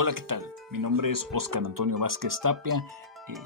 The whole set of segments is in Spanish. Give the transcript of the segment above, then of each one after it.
Hola, ¿qué tal? Mi nombre es Óscar Antonio Vázquez Tapia.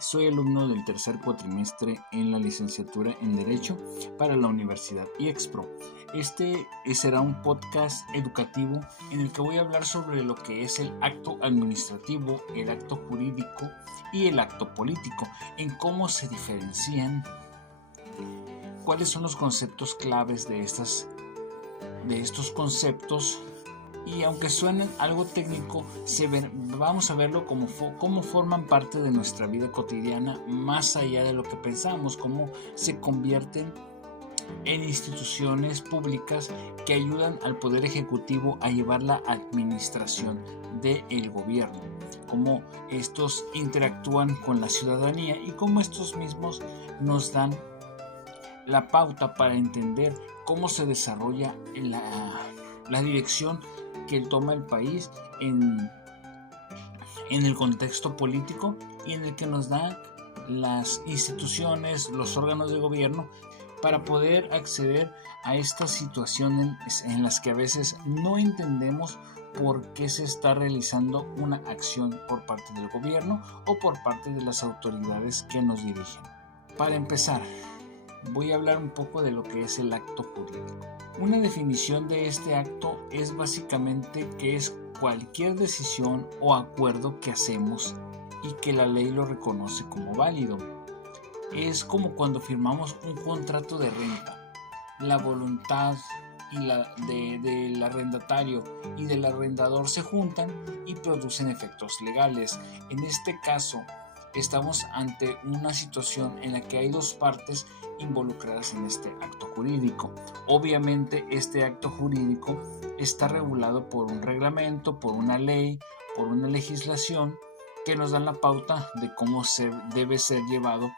Soy alumno del tercer cuatrimestre en la licenciatura en Derecho para la Universidad IEXPRO. Este será un podcast educativo en el que voy a hablar sobre lo que es el acto administrativo, el acto jurídico y el acto político, en cómo se diferencian, cuáles son los conceptos claves de estos conceptos. Y aunque suenen algo técnico, vamos a verlo cómo forman parte de nuestra vida cotidiana, más allá de lo que pensamos, cómo se convierten en instituciones públicas que ayudan al Poder Ejecutivo a llevar la administración del gobierno, cómo estos interactúan con la ciudadanía y cómo estos mismos nos dan la pauta para entender cómo se desarrolla la dirección que toma el país en el contexto político y en el que nos dan las instituciones, los órganos de gobierno para poder acceder a estas situaciones en las que a veces no entendemos por qué se está realizando una acción por parte del gobierno o por parte de las autoridades que nos dirigen. Para empezar, voy a hablar un poco de lo que es el acto jurídico. Una definición de este acto es básicamente que es cualquier decisión o acuerdo que hacemos y que la ley lo reconoce como válido. Es como cuando firmamos un contrato de renta. La voluntad del arrendatario y del arrendador se juntan y producen efectos legales. En este caso, estamos ante una situación en la que hay dos partes involucradas en este acto jurídico. Obviamente este acto jurídico está regulado por un reglamento, por una ley, por una legislación que nos dan la pauta de cómo debe ser llevado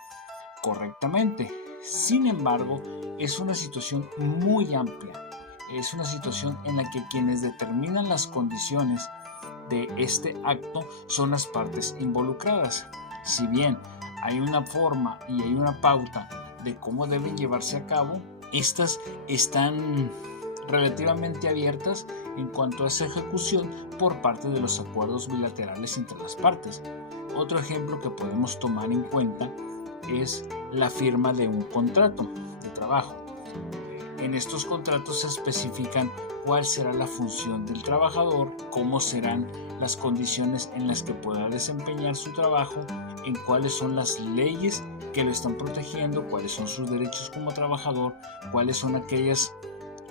correctamente. Sin embargo, es una situación muy amplia. Es una situación en la que quienes determinan las condiciones de este acto son las partes involucradas. Si bien hay una forma y hay una pauta de cómo deben llevarse a cabo, estas están relativamente abiertas en cuanto a esa ejecución por parte de los acuerdos bilaterales entre las partes. Otro ejemplo que podemos tomar en cuenta es la firma de un contrato de trabajo. En estos contratos se especifican cuál será la función del trabajador, cómo serán las condiciones en las que podrá desempeñar su trabajo, en cuáles son las leyes que lo están protegiendo, cuáles son sus derechos como trabajador, cuáles son aquellas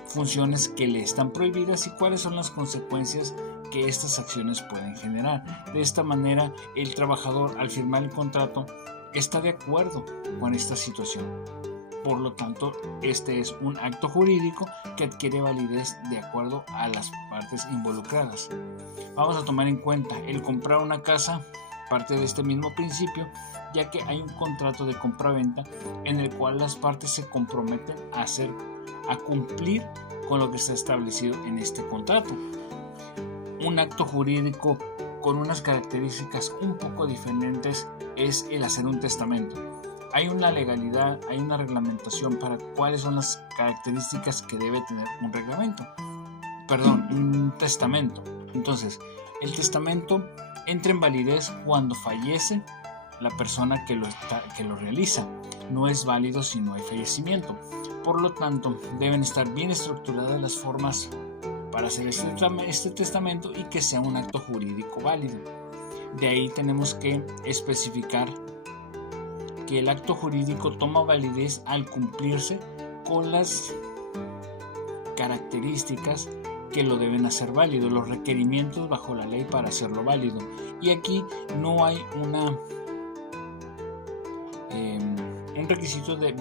funciones que le están prohibidas y cuáles son las consecuencias que estas acciones pueden generar. De esta manera, el trabajador, al firmar el contrato, está de acuerdo con esta situación. Por lo tanto, este es un acto jurídico que adquiere validez de acuerdo a las partes involucradas. Vamos a tomar en cuenta el comprar una casa, parte de este mismo principio, ya que hay un contrato de compra-venta en el cual las partes se comprometen a cumplir con lo que está establecido en este contrato. Un acto jurídico con unas características un poco diferentes es el hacer un testamento. Hay una legalidad, hay una reglamentación para cuáles son las características que debe tener un testamento. Entonces, el testamento entra en validez cuando fallece la persona que lo realiza. No es válido si no hay fallecimiento. Por lo tanto, deben estar bien estructuradas las formas para hacer este testamento y que sea un acto jurídico válido. De ahí tenemos que especificar que el acto jurídico toma validez al cumplirse con las características que lo deben hacer válido, los requerimientos bajo la ley para hacerlo válido. Y aquí no hay un requisito de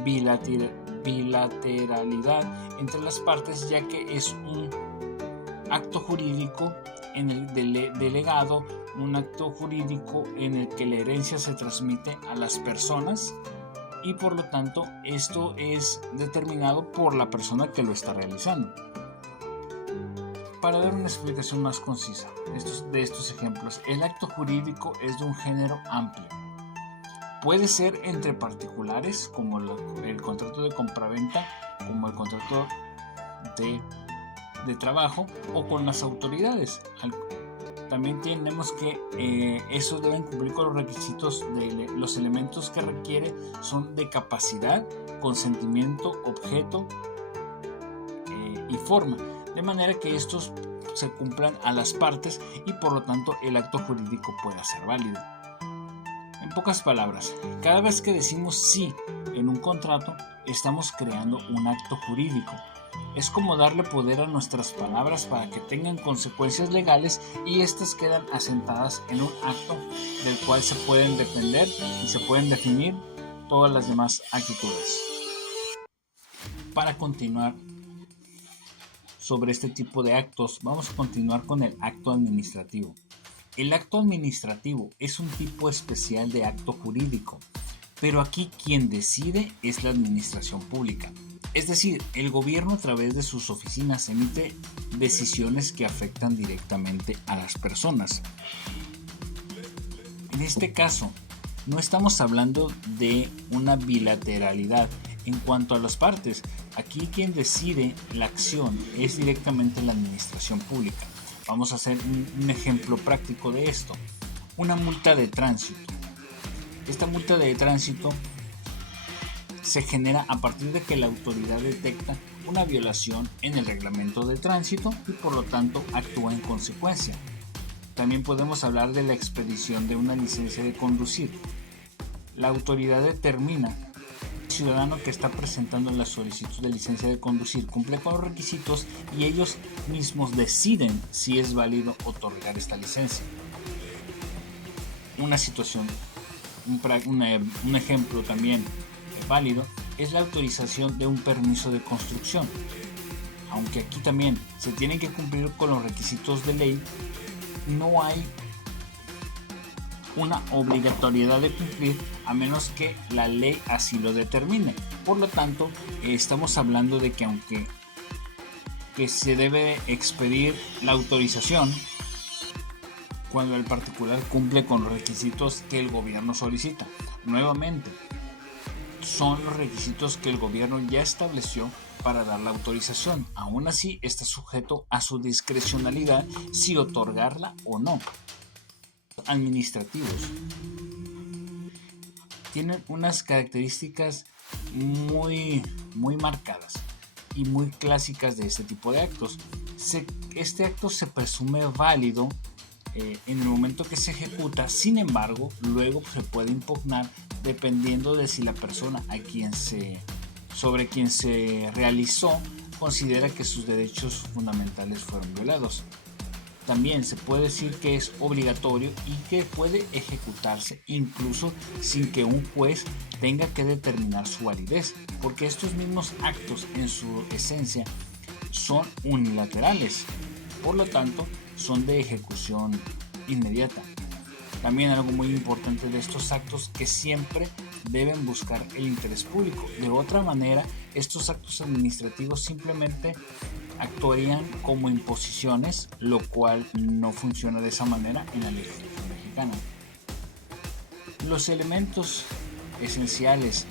bilateralidad entre las partes, ya que es un acto jurídico en el delegado, un acto jurídico en el que la herencia se transmite a las personas y por lo tanto esto es determinado por la persona que lo está realizando. Para dar una explicación más concisa de estos ejemplos, el acto jurídico es de un género amplio. Puede ser entre particulares, como el contrato de compraventa, como el contrato de trabajo, o con las autoridades. También tenemos que esos deben cumplir con los requisitos de los elementos que requiere son de capacidad, consentimiento, objeto y forma, de manera que estos se cumplan a las partes y por lo tanto el acto jurídico pueda ser válido. En pocas palabras, cada vez que decimos sí en un contrato, estamos creando un acto jurídico. Es como darle poder a nuestras palabras para que tengan consecuencias legales y éstas quedan asentadas en un acto del cual se pueden depender y se pueden definir todas las demás actitudes. Para continuar sobre este tipo de actos, vamos a continuar con el acto administrativo. El acto administrativo es un tipo especial de acto jurídico, pero aquí quien decide es la administración pública. Es decir, el gobierno a través de sus oficinas emite decisiones que afectan directamente a las personas. En este caso, no estamos hablando de una bilateralidad en cuanto a las partes. Aquí quien decide la acción es directamente la administración pública. Vamos a hacer un ejemplo práctico de esto. Una multa de tránsito. Esta multa de tránsito se genera a partir de que la autoridad detecta una violación en el reglamento de tránsito y por lo tanto actúa en consecuencia. También podemos hablar de la expedición de una licencia de conducir. La autoridad determina que el ciudadano que está presentando la solicitud de licencia de conducir cumple con los requisitos y ellos mismos deciden si es válido otorgar esta licencia. Una situación, un ejemplo también válido es la autorización de un permiso de construcción. Aunque aquí también se tienen que cumplir con los requisitos de ley, no hay una obligatoriedad de cumplir a menos que la ley así lo determine. Por lo tanto, estamos hablando de que aunque se debe expedir la autorización cuando el particular cumple con los requisitos que el gobierno solicita. Nuevamente, son los requisitos que el gobierno ya estableció para dar la autorización. Aún así, está sujeto a su discrecionalidad si otorgarla o no. Administrativos tienen unas características muy marcadas y muy clásicas de este tipo de actos. Este acto se presume válido en el momento que se ejecuta, sin embargo, luego se puede impugnar dependiendo de si la persona sobre quien se realizó considera que sus derechos fundamentales fueron violados. También se puede decir que es obligatorio y que puede ejecutarse incluso sin que un juez tenga que determinar su validez, porque estos mismos actos en su esencia son unilaterales, por lo tanto son de ejecución inmediata. También algo muy importante de estos actos que siempre deben buscar el interés público. De otra manera, estos actos administrativos simplemente actuarían como imposiciones, lo cual no funciona de esa manera en la legislación mexicana. Los elementos esenciales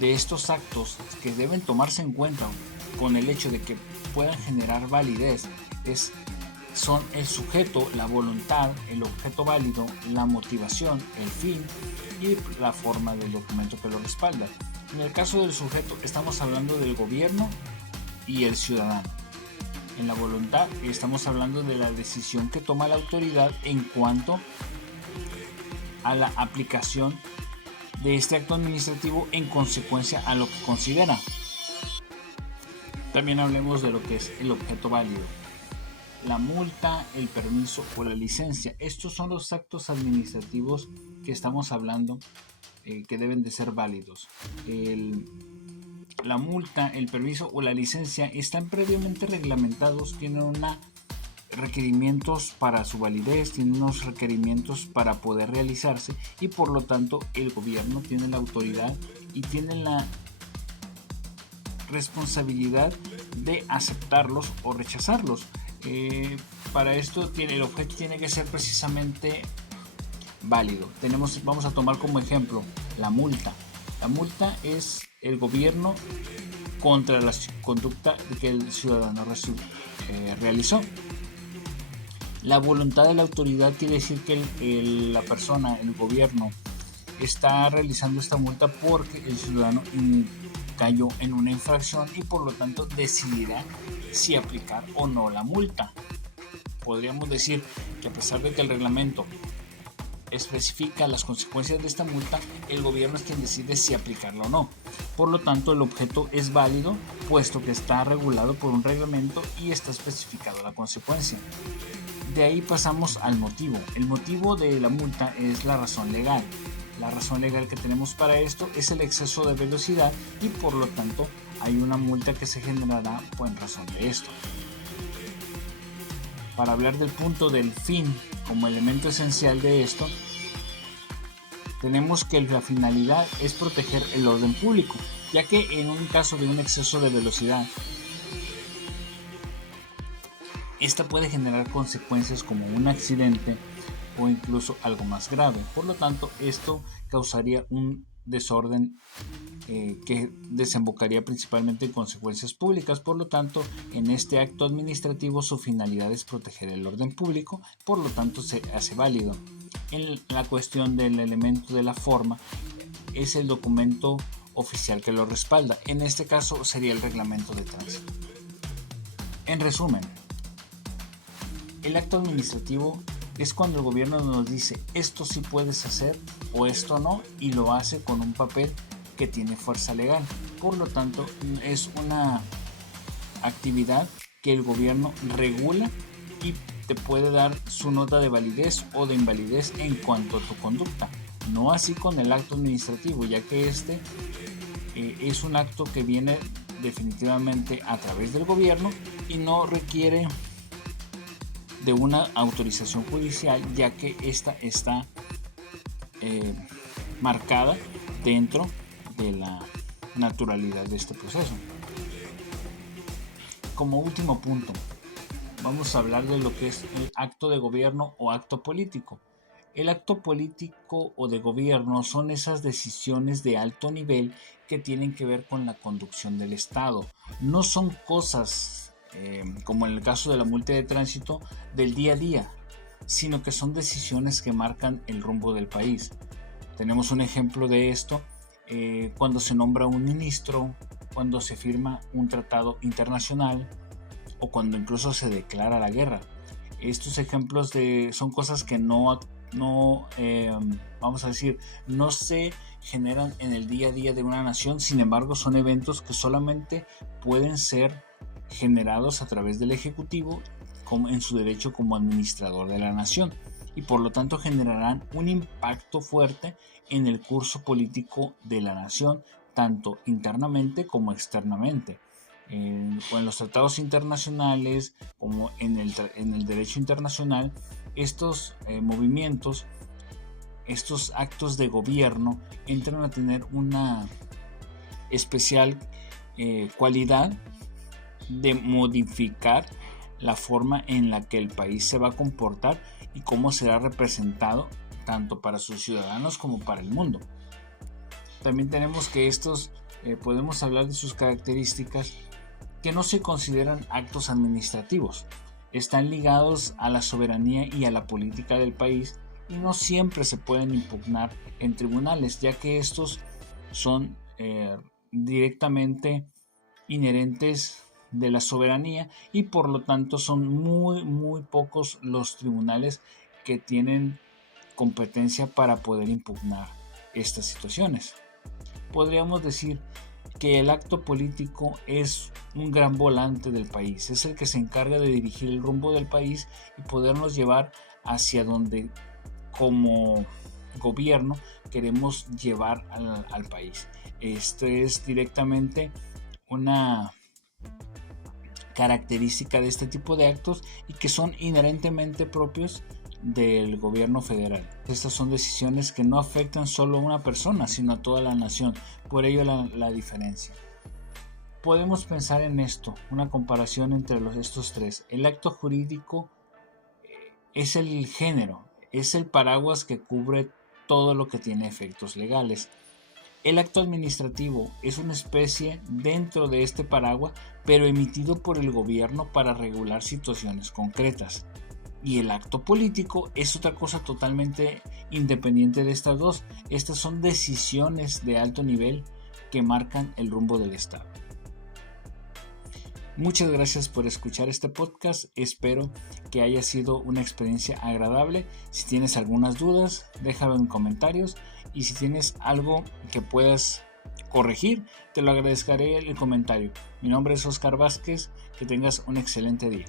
de estos actos que deben tomarse en cuenta con el hecho de que puedan generar validez son el sujeto, la voluntad, el objeto válido, la motivación, el fin y la forma del documento que lo respalda. En el caso del sujeto estamos hablando del gobierno y el ciudadano. En la voluntad estamos hablando de la decisión que toma la autoridad en cuanto a la aplicación de este acto administrativo en consecuencia a lo que considera. También hablemos de lo que es el objeto válido. La multa, el permiso o la licencia. Estos son los actos administrativos que estamos hablando que deben de ser válidos. La multa, el permiso o la licencia están previamente reglamentados, tienen requerimientos para su validez, tienen unos requerimientos para poder realizarse y por lo tanto el gobierno tiene la autoridad y tiene la responsabilidad de aceptarlos o rechazarlos. Para esto el objeto tiene que ser precisamente válido. Vamos a tomar como ejemplo la multa. La multa es el gobierno contra la conducta que el ciudadano realizó. La voluntad de la autoridad quiere decir que la persona, el gobierno, está realizando esta multa porque el ciudadano cayó en una infracción y por lo tanto decidirá si aplicar o no la multa. Podríamos decir que a pesar de que el reglamento especifica las consecuencias de esta multa, el gobierno es quien decide si aplicarla o no. Por lo tanto, el objeto es válido puesto que está regulado por un reglamento y está especificado la consecuencia. De ahí pasamos al motivo. El motivo de la multa es la razón legal. La razón legal que tenemos para esto es el exceso de velocidad y por lo tanto hay una multa que se generará en razón de esto. Para hablar del punto del fin como elemento esencial de esto, tenemos que la finalidad es proteger el orden público, ya que en un caso de un exceso de velocidad, esta puede generar consecuencias como un accidente o incluso algo más grave. Por lo tanto, esto causaría un desorden que desembocaría principalmente en consecuencias públicas. Por lo tanto, en este acto administrativo su finalidad es proteger el orden público, por lo tanto se hace válido. En la cuestión del elemento de la forma, es el documento oficial que lo respalda. En este caso sería el reglamento de tránsito. En resumen, el acto administrativo es cuando el gobierno nos dice esto sí puedes hacer o esto no, y lo hace con un papel que tiene fuerza legal. Por lo tanto, es una actividad que el gobierno regula y te puede dar su nota de validez o de invalidez en cuanto a tu conducta. No así con el acto administrativo, ya que este es un acto que viene definitivamente a través del gobierno y no requiere de una autorización judicial, ya que esta está marcada dentro de la naturalidad de este proceso. Como último punto, vamos a hablar de lo que es el acto de gobierno o acto político. El acto político o de gobierno son esas decisiones de alto nivel que tienen que ver con la conducción del Estado. No son cosas como en el caso de la multa de tránsito del día a día, sino que son decisiones que marcan el rumbo del país. Tenemos un ejemplo de esto cuando se nombra un ministro, cuando se firma un tratado internacional o cuando incluso se declara la guerra. Estos ejemplos son cosas que no se generan en el día a día de una nación. Sin embargo, son eventos que solamente pueden ser generados a través del Ejecutivo en su derecho como administrador de la nación, y por lo tanto generarán un impacto fuerte en el curso político de la nación, tanto internamente como externamente. En los tratados internacionales como en el derecho internacional, estos movimientos, estos actos de gobierno entran a tener una especial cualidad de modificar la forma en la que el país se va a comportar y cómo será representado tanto para sus ciudadanos como para el mundo. También tenemos que estos podemos hablar de sus características, que no se consideran actos administrativos, están ligados a la soberanía y a la política del país y no siempre se pueden impugnar en tribunales, ya que estos son directamente inherentes de la soberanía y por lo tanto son muy pocos los tribunales que tienen competencia para poder impugnar estas situaciones. Podríamos decir que el acto político es un gran volante del país, es el que se encarga de dirigir el rumbo del país y podernos llevar hacia donde como gobierno queremos llevar al país. Esto es directamente una característica de este tipo de actos y que son inherentemente propios del gobierno federal. Estas son decisiones que no afectan solo a una persona, sino a toda la nación. Por ello la diferencia. Podemos pensar en esto, una comparación entre estos tres. El acto jurídico es el género, es el paraguas que cubre todo lo que tiene efectos legales. El acto administrativo es una especie dentro de este paraguas, pero emitido por el gobierno para regular situaciones concretas. Y el acto político es otra cosa totalmente independiente de estas dos. Estas son decisiones de alto nivel que marcan el rumbo del Estado. Muchas gracias por escuchar este podcast. Espero que haya sido una experiencia agradable. Si tienes algunas dudas, déjalo en comentarios. Y si tienes algo que puedas corregir, te lo agradeceré en el comentario. Mi nombre es Oscar Vázquez. Que tengas un excelente día.